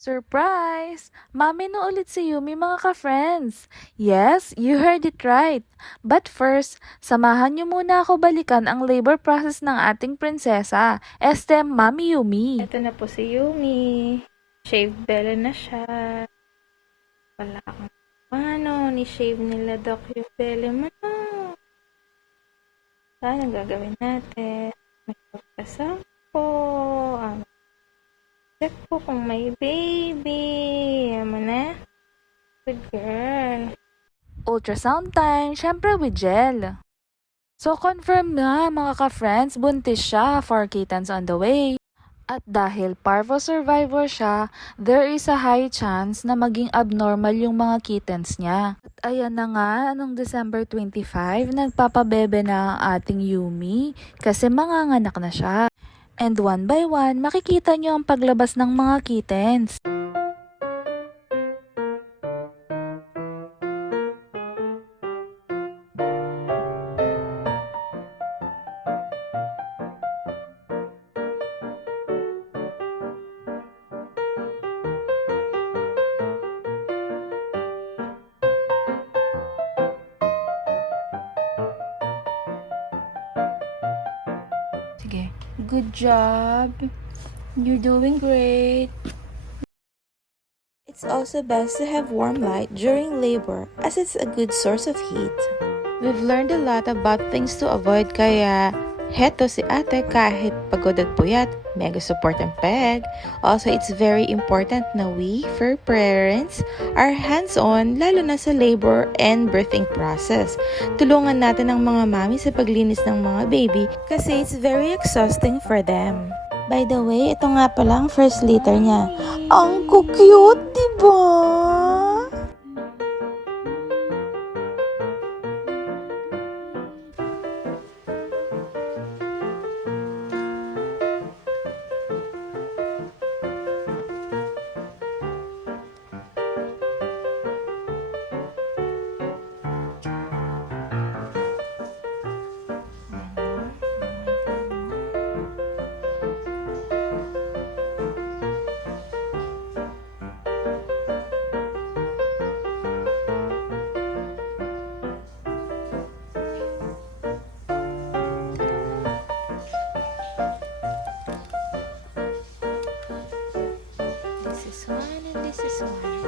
Surprise! Mami na ulit si Yumi mga ka-friends. Yes, you heard it right. But first, samahan niyo muna ako balikan ang labor process ng ating prinsesa, Mami Yumi. Ito na po si Yumi. Shaved belly na siya. Wala akong ni-shave nila Doc yung belly mo. Saan ang gagawin natin? Magpapasang po. Check po kung may baby. Ano na? Good girl. Ultrasound time, syempre with gel. So confirm na mga ka-friends, buntis siya, 4 kittens on the way. At dahil parvo survivor siya, there is a high chance na maging abnormal yung mga kittens niya. At ayan na nga, noong December 25, nagpapabebe na ang ating Yumi kasi manganganak na siya. And one by one, makikita nyo ang paglabas ng mga kittens. Sige. Good job. You're doing great. It's also best to have warm light during labor as it's a good source of heat. We've learned a lot about things to avoid kaya heto si ate kahit pagod at puyat, mega support ang peg. Also, it's very important na we, for parents, are hands-on lalo na sa labor and birthing process. Tulungan natin ang mga mami sa paglinis ng mga baby kasi it's very exhausting for them. By the way, ito nga pala ang first liter niya. Ang cute, diba? This is one and this is one.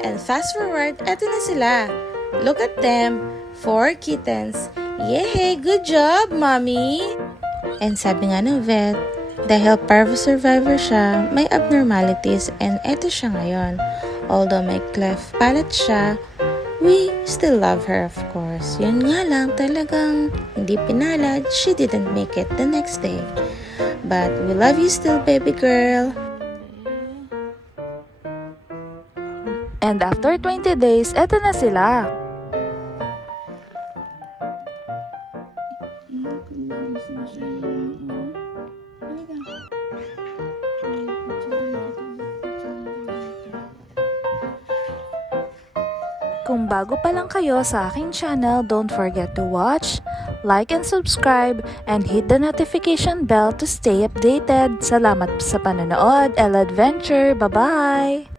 And fast forward, eto na sila. Look at them, 4 kittens. Yay! Good job, mommy! And sabi nga ng vet, dahil parvo survivor siya, may abnormalities and eto siya ngayon. Although may cleft palate siya, we still love her of course. Yun nga lang, talagang hindi pinalad, she didn't make it the next day. But we love you still, baby girl. And after 20 days, eto na sila. Kung bago pa lang kayo sa aking channel, don't forget to watch, like and subscribe, and hit the notification bell to stay updated. Salamat sa panonood. Elahdventure. Bye-bye!